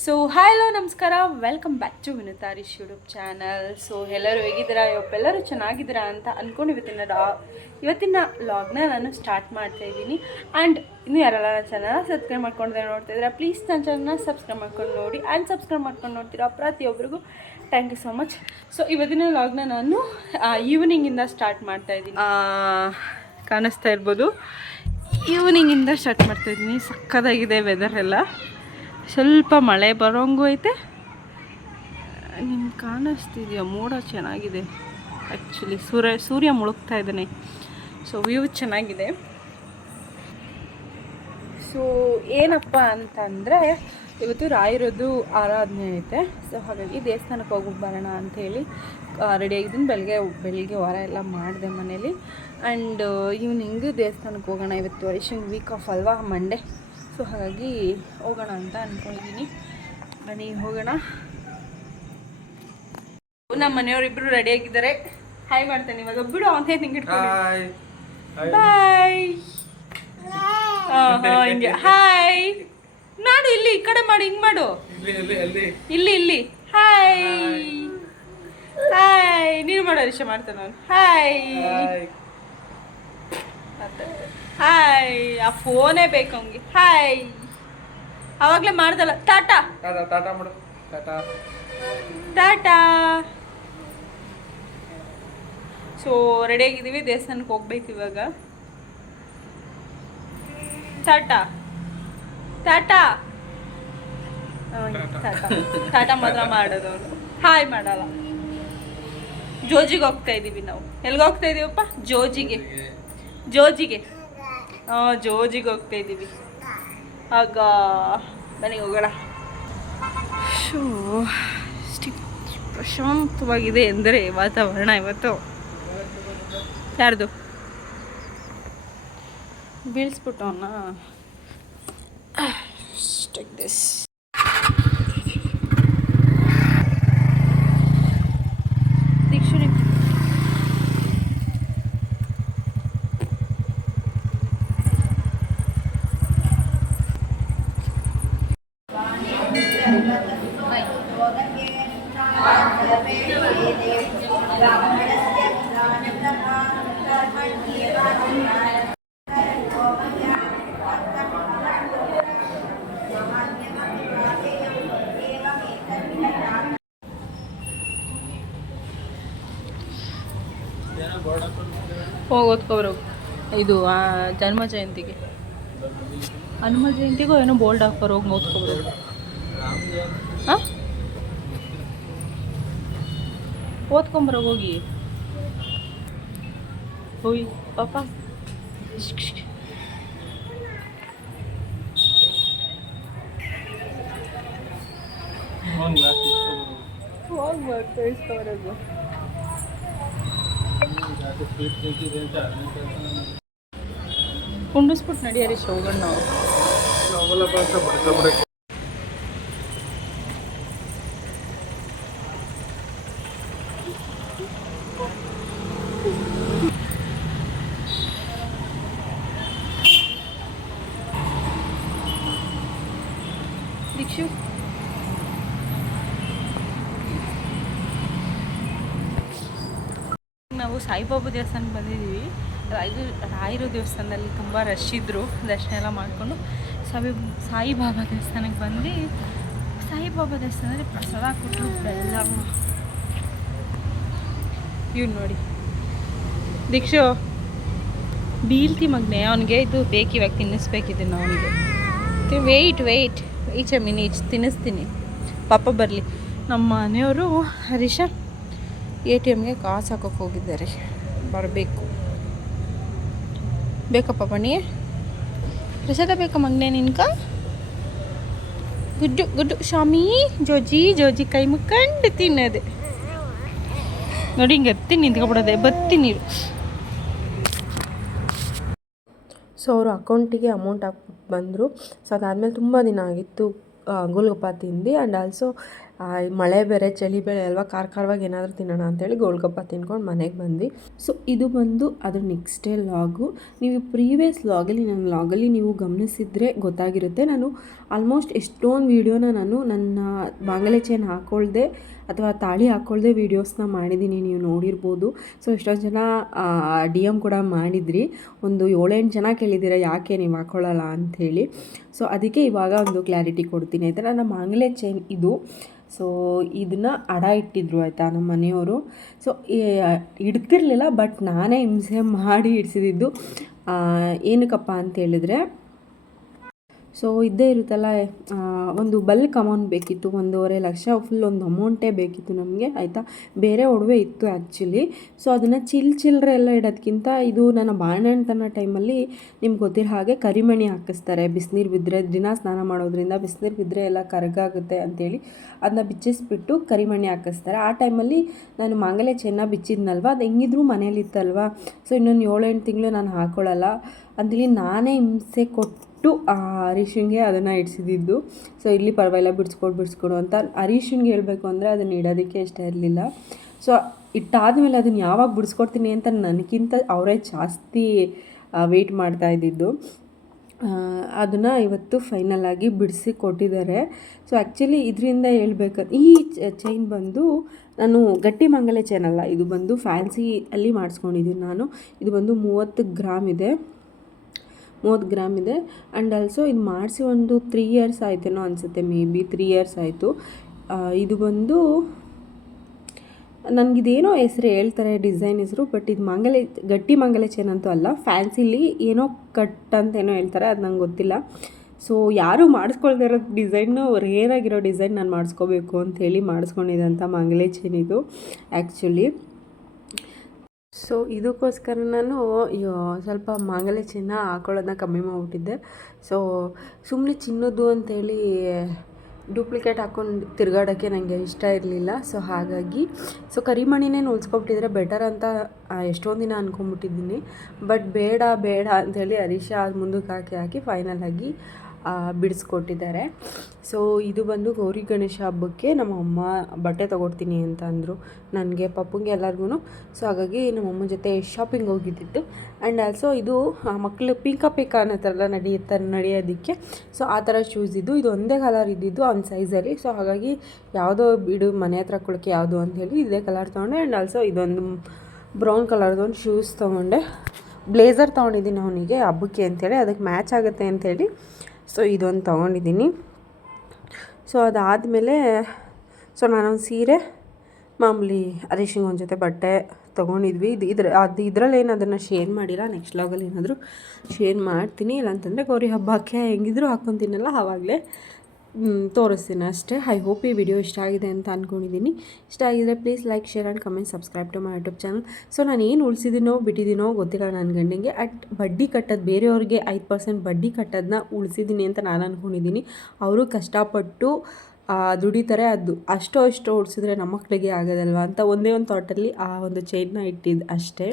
So hello ನಮಸ್ಕಾರ, welcome back to Vinutharish YouTube channel. So ಎಲ್ಲರೂ ಹೇಗಿದ್ದೀರಾ? ಎಲ್ಲರೂ ಚೆನ್ನಾಗಿದ್ದೀರಾ ಅಂತ ಅಂದ್ಕೊಂಡು ಇವತ್ತಿನ ಲಾಗ್ನ ನಾನು ಸ್ಟಾರ್ಟ್ ಮಾಡ್ತಾ ಇದ್ದೀನಿ. ಆ್ಯಂಡ್ ಇನ್ನೂ ಯಾರೆಲ್ಲ ನನ್ನ ಚಾನಲ್ನ ಸಬ್ಸ್ಕ್ರೈಬ್ ಮಾಡ್ಕೊಂಡು ನೋಡ್ತಾಯಿದ್ದೀರಾ, ಪ್ಲೀಸ್ ನನ್ನ ಚಾನಲ್ನ ಸಬ್ಸ್ಕ್ರೈಬ್ ಮಾಡ್ಕೊಂಡು ನೋಡಿ. ಆ್ಯಂಡ್ ಸಬ್ಸ್ಕ್ರೈಬ್ ಮಾಡ್ಕೊಂಡು ನೋಡ್ತೀರಾ ಪ್ರತಿಯೊಬ್ಬರಿಗೂ thank you so much. So ಇವತ್ತಿನ ಲಾಗ್ನ ನಾನು ಈವ್ನಿಂಗಿಂದ ಸ್ಟಾರ್ಟ್ ಮಾಡ್ತಾಯಿದ್ದೀನಿ. ಕಾಣಿಸ್ತಾ ಇರ್ಬೋದು, ಈವ್ನಿಂಗಿಂದ ಸ್ಟಾರ್ಟ್ ಮಾಡ್ತಾಯಿದ್ದೀನಿ. ಸಕ್ಕತ್ತಾಗಿದೆ ವೆದರ್ ಎಲ್ಲ. ಸ್ವಲ್ಪ ಮಳೆ ಬರೋಂಗೂ ಐತೆ. ನಿಮ್ಗೆ ಕಾಣಿಸ್ತಿದೆಯಾ? ಮೋಡ ಚೆನ್ನಾಗಿದೆ ಆ್ಯಕ್ಚುಲಿ. ಸೂರ್ಯ ಮುಳುಗ್ತಾ ಇದ್ದಾನೆ. ಸೊ ವ್ಯೂ ಚೆನ್ನಾಗಿದೆ. ಸೊ ಏನಪ್ಪ ಅಂತಂದರೆ ಇವತ್ತು ರಾಯರದು ಆರಾಧನೆ ಐತೆ. ಸೊ ಹಾಗಾಗಿ ದೇವಸ್ಥಾನಕ್ಕೆ ಹೋಗಿ ಬರೋಣ ಅಂಥೇಳಿ ರೆಡಿಯಾಗಿದ್ದೀನಿ. ಬೆಳಗ್ಗೆ ವಾರ ಎಲ್ಲ ಮಾಡಿದೆ ಮನೇಲಿ. ಆ್ಯಂಡ್ ಈವ್ನಿಂಗ್ ದೇವಸ್ಥಾನಕ್ಕೆ ಹೋಗೋಣ. ಇವತ್ತು ಐಶಿಂಗ್ ವೀಕ್ ಆಫ್ ಅಲ್ವಾ, ಮಂಡೇ. ಸೊ ಹಾಗಾಗಿ ಹೋಗೋಣ ಅಂತ ಅಂದ್ಕೊಂಡಿದ್ದೀನಿ. ಬನ್ನಿ ಹೋಗೋಣ. ನಮ್ಮ ಮನೆಯವರಿಬ್ಬರು ರೆಡಿಯಾಗಿದ್ದಾರೆ. ಹಾಯ್ ಮಾಡ್ತಾನೆ ಇವಾಗ. ಬಿಡು ಅವನೇ ನಿಂಗೆ ಬಾಯ್. ಹಿಂಗೆ ಹಾಯ್ ನಾಡು. ಇಲ್ಲಿ ಈ ಕಡೆ ಮಾಡು, ಹಿಂಗೆ ಮಾಡು. ಇಲ್ಲಿ ಹಾಯ್ ಹಾಯ್. ನೀನು ಮಾಡೋ ರಿಷ ಮಾಡ್ತಾನೆ ಅವನು. Hi hi. ಆ ಫೋನೇ ಬೇಕು ಅವನಿಗೆ. ಹಾಯ್ ಅವಾಗಲೇ ಮಾಡ್ದಲ್ಲ. ಟಾಟಾ ಟಾಟಾ. ಸೊ ರೆಡಿಯಾಗಿದ್ದೀವಿ, ದೇವಸ್ಥಾನಕ್ಕೆ ಹೋಗ್ಬೇಕು ಇವಾಗ. ಟಾಟಾ ಟಾಟಾ ಟಾಟಾ ಟಾಟಾ ಮಾತ್ರ ಮಾಡೋದು ಅವನು. ಹಾಯ್ ಮಾಡಲ್ಲ. ಜೋಜಿಗೆ ಹೋಗ್ತಾ ಇದ್ದೀವಿ ನಾವು. ಎಲ್ಲಿಗೆ ಹೋಗ್ತಾ ಇದ್ದೀವಪ್ಪ? ಜೋಜಿಗೆ ಜೋಜಿಗೆ ಹೋಗ್ತಾ ಇದ್ದೀವಿ. ಆಗ ಬನ್ನಿ ಹೋಗೋಣ. ಶೋ ಪ್ರಶಾಂತವಾಗಿದೆ ಎಂದರೆ ವಾತಾವರಣ ಇವತ್ತು. ಯಾರ್ದು ಬೀಳಿಸ್ಬಿಟ್ಟು ಅವನ್ನ ಟೇಕ್ ದಿಸ್. ಹೋಗಿ ಓದ್ಕೊಬ್ರು. ಇದು ಜನ್ಮ ಜಯಂತಿಗೆ, ಹನುಮ ಜಯಂತಿಗೂ ಏನೋ ಬೋಲ್ಡ್ ಆಫರ್. ಹೋಗಿ ಓದ್ಕೊಬ್ರು. ಹಾಂ ಓದ್ಕೊಂಬರೋ ಹೋಗಿ ಪಾಪ. ಹೋಗ್ಬಾರ್ದು ಇಸ್ಕೊಬರೋದು. ಕುಂಡಿಸ್ಬಿಟ್ಟು ನಡಿಯಾರಿ ಹೋಗೋಣ ನಾವು. ದೀಕ್ಷು ನಾವು ಸಾಯಿಬಾಬಾ ದೇವಸ್ಥಾನಕ್ಕೆ ಬಂದಿದ್ದೀವಿ. ರಾಯರು ದೇವಸ್ಥಾನದಲ್ಲಿ ತುಂಬ ರಶ್ ಇದ್ದರು. ದರ್ಶನ ಎಲ್ಲ ಮಾಡಿಕೊಂಡು ಸಾಯಿಬಾಬಾ ದೇವಸ್ಥಾನಕ್ಕೆ ಬಂದು, ಸಾಯಿಬಾಬಾ ದೇವಸ್ಥಾನದಲ್ಲಿ ಪ್ರಸಾದ ಕೊಟ್ಟರು. ಬೆಲ್ಲ ಇವ್ನು ನೋಡಿ ದೀಕ್ಷು ಬೀಳ್ತಿ ಮಗನೆ. ಅವನಿಗೆ ಇದು ಬೇಕು, ಇವಾಗ ತಿನ್ನಿಸ್ಬೇಕಿದ್ದೀನಿ ಅವನಿಗೆ. ವೆಯ್ಟ್ ಈಚೆ ತಿನ್ನಿಸ್ತೀನಿ. ಪಾಪ ಬರಲಿ. ನಮ್ಮ ಮನೆಯವರು ಹರೀಶ ATMಗೆ ಕಾಸು ಹಾಕೋಕ್ಕೆ ಹೋಗಿದ್ದಾರೆ. ಬರಬೇಕು. ಬೇಕಪ್ಪ ಬನ್ನಿ. ಪ್ರಸಾದ ಬೇಕಾ ಮಗನೆ ನಿನ್ಕ? ಗುಡ್ಡು ಶಾಮಿ. ಜೋಜಿ ಕೈ ಮುಕ್ಕೊಂಡು ತಿನ್ನೋದೆ ನೋಡಿ. ಹಿಂಗೆ ಎತ್ತಿ ನಿಂತ್ಕೊಬಿಡೋದೆ. ಬತ್ತೀನಿ. ಸೊ ಅವರು ಅಕೌಂಟಿಗೆ ಅಮೌಂಟ್ ಹಾಕ್ಬಿಟ್ಟು ಬಂದರು. ಸೊ ಅದಾದಮೇಲೆ ತುಂಬ ದಿನ ಆಗಿತ್ತು ಗೋಲ್ಗಪ್ಪ ತಿಂದು. ಆ್ಯಂಡ್ ಆಲ್ಸೋ ಮಳೆ ಬೇರೆ ಚಳಿ ಬೇರೆ ಅಲ್ವಾ, ಖಾರವಾಗಿ ಏನಾದರೂ ತಿನ್ನೋಣ ಅಂತೇಳಿ ಗೋಲ್ಗಪ್ಪ ತಿನ್ಕೊಂಡು ಮನೆಗೆ ಬಂದ್ವಿ. ಸೊ ಇದು ಬಂದು ಅದ್ರ ನೆಕ್ಸ್ಟ್ ಡೇ ಲಾಗು. ನೀವು ಪ್ರೀವಿಯಸ್ ನನ್ನ ಲಾಗಲ್ಲಿ ನೀವು ಗಮನಿಸಿದರೆ ಗೊತ್ತಾಗಿರುತ್ತೆ, ನಾನು ಆಲ್ಮೋಸ್ಟ್ ಎಷ್ಟೊಂದು ವೀಡಿಯೋನ ನಾನು ನನ್ನ ಬಾಂಗಲೆ ಚೈನ್ ಹಾಕ್ಕೊಳ್ದೆ ಅಥವಾ ತಾಳಿ ಹಾಕ್ಕೊಳ್ದೆ ವೀಡಿಯೋಸ್ನ ಮಾಡಿದ್ದೀನಿ, ನೀವು ನೋಡಿರ್ಬೋದು. ಸೊ ಎಷ್ಟೊಂದು ಜನ DM ಕೂಡ ಮಾಡಿದ್ರಿ, ಒಂದು 7-8 ಜನ ಕೇಳಿದ್ದೀರ ಯಾಕೆ ನೀವು ಹಾಕ್ಕೊಳ್ಳಲ್ಲ ಅಂಥೇಳಿ. ಸೊ ಅದಕ್ಕೆ ಇವಾಗ ಒಂದು ಕ್ಲಾರಿಟಿ ಕೊಡ್ತೀನಿ ಆಯಿತಾ. ನನ್ನ ಬಾಂಗಲೆ ಚೈನ್ ಇದು. ಸೊ ಇದನ್ನು ಅಡ ಇಟ್ಟಿದ್ರು ಆಯಿತಾ ನಮ್ಮ ಮನೆಯವರು. ಸೊ ಇಡ್ತಿರ್ಲಿಲ್ಲ, ಬಟ್ ನಾನೇ ಹಿಂಸೆ ಮಾಡಿ ಇಡಿಸಿದ್ದು. ಏನಕ್ಕಪ್ಪ ಅಂತ ಹೇಳಿದ್ರೆ, ಸೊ ಇದ್ದೇ ಇರುತ್ತಲ್ಲ, ಒಂದು ಬಲ್ಕ್ ಅಮೌಂಟ್ ಬೇಕಿತ್ತು, 1.5 ಲಕ್ಷ ಫುಲ್ ಒಂದು ಅಮೌಂಟೇ ಬೇಕಿತ್ತು ನಮಗೆ ಆಯಿತಾ. ಬೇರೆ ಒಡವೆ ಇತ್ತು ಆ್ಯಕ್ಚುಲಿ. ಸೊ ಅದನ್ನು ಚಿಲ್ಲರೆ ಎಲ್ಲ ಇಡೋದಕ್ಕಿಂತ ಇದು ನನ್ನ ಬಾಣಂತನ ಟೈಮಲ್ಲಿ ನಿಮ್ಗೆ ಗೊತ್ತಿರೋ ಹಾಗೆ ಕರಿಮಣಿ ಹಾಕಿಸ್ತಾರೆ. ಬಿಸಿನೀರು ಬಿದ್ದರೆ, ದಿನ ಸ್ನಾನ ಮಾಡೋದ್ರಿಂದ ಬಿಸಿನೀರು ಬಿದ್ದರೆ ಎಲ್ಲ ಕರಗಾಗುತ್ತೆ ಅಂಥೇಳಿ ಅದನ್ನ ಬಿಚ್ಚಿಸ್ಬಿಟ್ಟು ಕರಿಮಣಿ ಹಾಕಿಸ್ತಾರೆ. ಆ ಟೈಮಲ್ಲಿ ನಾನು ಮಾಂಗಲ್ಯ ಚೆನ್ನ ಬಿಚ್ಚಿದ್ನಲ್ವ, ಅದು ಹೆಂಗಿದ್ರು ಮನೇಲಿತ್ತಲ್ವ. ಸೊ ಇನ್ನೊಂದು 7-8 ತಿಂಗಳು ನಾನು ಹಾಕ್ಕೊಳ್ಳಲ್ಲ ಅಂತೇಳಿ ನಾನೇ ಹಿಂಸೆ ಕೊಟ್ಟು ಹರೀಶನ್ಗೆ ಅದನ್ನು ಇಡಿಸಿದ್ದು. ಸೊ ಇಲ್ಲಿ ಪರವಾಗಿಲ್ಲ ಬಿಡಿಸ್ಕೊಡು ಅಂತ ಹರೀಶನ್ಗೆ ಹೇಳಬೇಕು ಅಂದರೆ ಅದನ್ನು ಇಡೋದಕ್ಕೆ ಇಷ್ಟ ಇರಲಿಲ್ಲ. ಸೊ ಇಟ್ಟಾದಮೇಲೆ ಅದನ್ನು ಯಾವಾಗ ಬಿಡಿಸ್ಕೊಡ್ತೀನಿ ಅಂತ ನನಗಿಂತ ಅವರೇ ಜಾಸ್ತಿ ವೆಯ್ಟ್ ಮಾಡ್ತಾ ಇದ್ದಿದ್ದು. ಅದನ್ನು ಇವತ್ತು ಫೈನಲಾಗಿ ಬಿಡಿಸಿ ಕೊಟ್ಟಿದ್ದಾರೆ. ಸೊ ಆ್ಯಕ್ಚುಲಿ ಇದರಿಂದ ಹೇಳ್ಬೇಕಂದ್ರೆ ಈ ಚೈನ್ ಬಂದು ನಾನು ಗಟ್ಟಿ ಮಂಗಲೆ ಚೈನ್ ಅಲ್ಲ, ಇದು ಬಂದು ಫ್ಯಾನ್ಸಿ ಅಲ್ಲಿ ಮಾಡಿಸ್ಕೊಂಡಿದ್ದೀನಿ ನಾನು. ಇದು ಬಂದು 30 ಗ್ರಾಮ್ ಇದೆ ಆ್ಯಂಡ್ ಆಲ್ಸೋ ಇದು ಮಾಡಿಸಿ ಒಂದು 3 ಇಯರ್ಸ್ ಆಯ್ತೇನೋ ಅನಿಸುತ್ತೆ, ಮೇ ಬಿ 3 ಇಯರ್ಸ್ ಆಯಿತು. ಇದು ಬಂದು ನನಗಿದೇನೋ ಹೆಸರು ಹೇಳ್ತಾರೆ, ಡಿಸೈನ್ ಹೆಸರು, ಬಟ್ ಇದು ಗಟ್ಟಿ ಮಂಗಲೆ ಚೈನ್ ಅಂತೂ ಅಲ್ಲ, ಫ್ಯಾನ್ಸಿಲಿ ಏನೋ ಕಟ್ ಅಂತ ಏನೋ ಹೇಳ್ತಾರೆ, ಅದು ನಂಗೆ ಗೊತ್ತಿಲ್ಲ. ಸೊ ಯಾರೂ ಮಾಡಿಸ್ಕೊಳ್ದೇ ಇರೋ ಡಿಸೈನು, ರೇರಾಗಿರೋ ಡಿಸೈನ್ ನಾನು ಮಾಡಿಸ್ಕೋಬೇಕು ಅಂಥೇಳಿ ಮಾಡಿಸ್ಕೊಂಡಿದ್ದಂಥ ಮಂಗಲೆ ಚೈನ್ ಇದು ಆ್ಯಕ್ಚುಲಿ. ಸೊ ಇದಕ್ಕೋಸ್ಕರ ನಾನು ಸ್ವಲ್ಪ ಮಾಂಗಲ್ಯ ಚಿನ್ನ ಹಾಕೊಳ್ಳೋದನ್ನ ಕಮ್ಮಿ ಮಾಡಿಬಿಟ್ಟಿದ್ದೆ. ಸೊ ಸುಮ್ಮನೆ ಚಿನ್ನದ್ದು ಅಂಥೇಳಿ ಡೂಪ್ಲಿಕೇಟ್ ಹಾಕ್ಕೊಂಡು ತಿರುಗಾಡೋಕ್ಕೆ ನನಗೆ ಇಷ್ಟ ಇರಲಿಲ್ಲ. ಸೊ ಹಾಗಾಗಿ ಕರಿಮಣಿನೇ ಉಳಿಸ್ಕೊಬಿಟ್ಟಿದ್ರೆ ಬೆಟರ್ ಅಂತ ಎಷ್ಟೊಂದು ದಿನ ಅಂದ್ಕೊಂಬಿಟ್ಟಿದ್ದೀನಿ. ಬಟ್ ಬೇಡ ಅಂಥೇಳಿ ಹರೀಶ ಅದು ಮುಂದಕ್ಕೆ ಹಾಕಿ ಫೈನಲಾಗಿ ಬಿಡಿಸ್ಕೊಟ್ಟಿದ್ದಾರೆ. ಸೊ ಇದು ಬಂದು ಗೌರಿ ಗಣೇಶ ಹಬ್ಬಕ್ಕೆ ನಮ್ಮ ಅಮ್ಮ ಬಟ್ಟೆ ತೊಗೊಡ್ತೀನಿ ಅಂತ ಅಂದರು, ನನಗೆ ಪಪ್ಪಂಗೆ ಎಲ್ಲರಿಗೂ. ಸೊ ಹಾಗಾಗಿ ನಮ್ಮಮ್ಮ ಜೊತೆ ಶಾಪಿಂಗ್ ಹೋಗಿದ್ದಿತ್ತು. ಆ್ಯಂಡ್ ಆಲ್ಸೋ ಇದು ಮಕ್ಕಳು ಪಿಂಕ ಅನ್ನೋಥರ ನಡೆಯೋದಕ್ಕೆ. ಸೊ ಆ ಥರ ಶೂಸ್ ಇದು ಒಂದೇ ಕಲರ್ ಇದ್ದಿದ್ದು ಅವ್ನ ಸೈಜಲ್ಲಿ. ಸೊ ಹಾಗಾಗಿ ಯಾವುದೋ ಬಿಡು ಮನೆ ಹತ್ರ ಕೊಡೋಕ್ಕೆ ಯಾವುದು ಅಂಥೇಳಿ ಇದೇ ಕಲರ್ ತೊಗೊಂಡೆ. ಆ್ಯಂಡ್ ಆಲ್ಸೋ ಇದೊಂದು ಬ್ರೌನ್ ಕಲರ್ದೊಂದು ಶೂಸ್ ತೊಗೊಂಡೆ. ಬ್ಲೇಸರ್ ತೊಗೊಂಡಿದ್ದೀನಿ ಅವನಿಗೆ ಹಬ್ಬಕ್ಕೆ ಅಂಥೇಳಿ, ಅದಕ್ಕೆ ಮ್ಯಾಚ್ ಆಗುತ್ತೆ ಅಂಥೇಳಿ. ಸೊ ಇದೊಂದು ತೊಗೊಂಡಿದ್ದೀನಿ. ಸೊ ಅದಾದಮೇಲೆ ನಾನೊಂದು ಸೀರೆ, ಮಾಮೂಲಿ ಹರೀಶಿಂಗ್ ಒಂದು ಜೊತೆ ಬಟ್ಟೆ ತೊಗೊಂಡಿದ್ವಿ. ಇದರಲ್ಲಿ ಏನು ಅದನ್ನು ಶೇರ್ ಮಾಡಿಲ್ಲ, ನೆಕ್ಸ್ಟ್ ಲಾಗಲ್ಲಿ ಏನಾದರೂ ಶೇರ್ ಮಾಡ್ತೀನಿ. ಇಲ್ಲ ಅಂತಂದರೆ ಗೌರಿ ಹಬ್ಬಕ್ಕೆ ಹೆಂಗಿದ್ರು ಹಾಕ್ಕೊತೀನಲ್ಲ ಆವಾಗಲೇ ತೋರಿಸ್ತೀನಿ ಅಷ್ಟೇ. ಐ ಹೋಪ್ ಈ ವಿಡಿಯೋ ಇಷ್ಟ ಆಗಿದೆ ಅಂತ ಅಂದ್ಕೊಂಡಿದ್ದೀನಿ. ಇಷ್ಟ ಆಗಿದರೆ please like, share and comment, subscribe to my YouTube channel. So ನಾನು ಏನು ಉಳಿಸಿದ್ದೀನೋ ಬಿಟ್ಟಿದ್ದೀನೋ ಗೊತ್ತಿಲ್ಲ ನನ್ನ ಗಂಡಂಗೆ. ಬಡ್ಡಿ ಕಟ್ಟೋದು, ಬೇರೆಯವ್ರಿಗೆ 5% ಬಡ್ಡಿ ಕಟ್ಟೋದನ್ನ ಉಳಿಸಿದ್ದೀನಿ ಅಂತ ನಾನು ಅಂದ್ಕೊಂಡಿದ್ದೀನಿ. ಅವರು ಕಷ್ಟಪಟ್ಟು ದುಡಿತಾರೆ, ಅದು ಅಷ್ಟೋ ಉಳಿಸಿದ್ರೆ ನಮ್ಮ ಮಕ್ಕಳಿಗೆ ಆಗೋದಲ್ವ ಅಂತ ಒಂದೇ ಒಂದು ಥಾಟಲ್ಲಿ ಆ ಒಂದು ಚೈನ್ನ ಇಟ್ಟಿದ್ದು ಅಷ್ಟೇ.